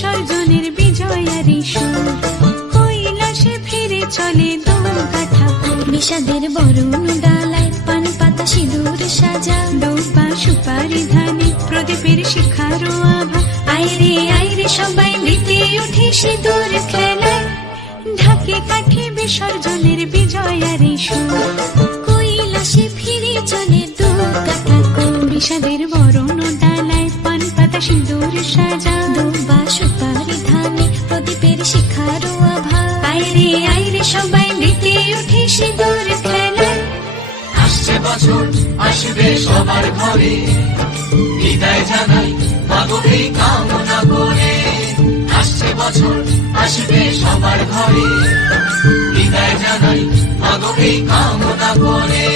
বিসর্জনের বিজয়ারি সুর, কৈলাসে ফিরে চলে দোকাঠা। বিষাদের বরণ ডালায় পান পাতা সিঁদুর সাজা, দৌপা সুপারি ধানে প্রদীপের শিখারো আভা। আইরে সবাই মেতে উঠে সিঁদুর খেলায়, ঢাকে কাঠে বিসর্জনের বিজয়ারি সুর, কৈলাসে ফিরে চলে দোকাঠা। বিষাদের বরণ ডালায় পান পাতা সিঁদুর সাজা, দৌপা সুপারি ধানে প্রদীপের শিখারো আভা। আইরে সবাই মেতে উঠে সিঁদুর খেলায়। আসছে বছর আসবে সবার ঘরে, বিদায় জানাই মাগো এই কামনা করে। আসছে বছর আসবে সবার ঘরে, বিদায় জানাই মাগো এই কামনা করে।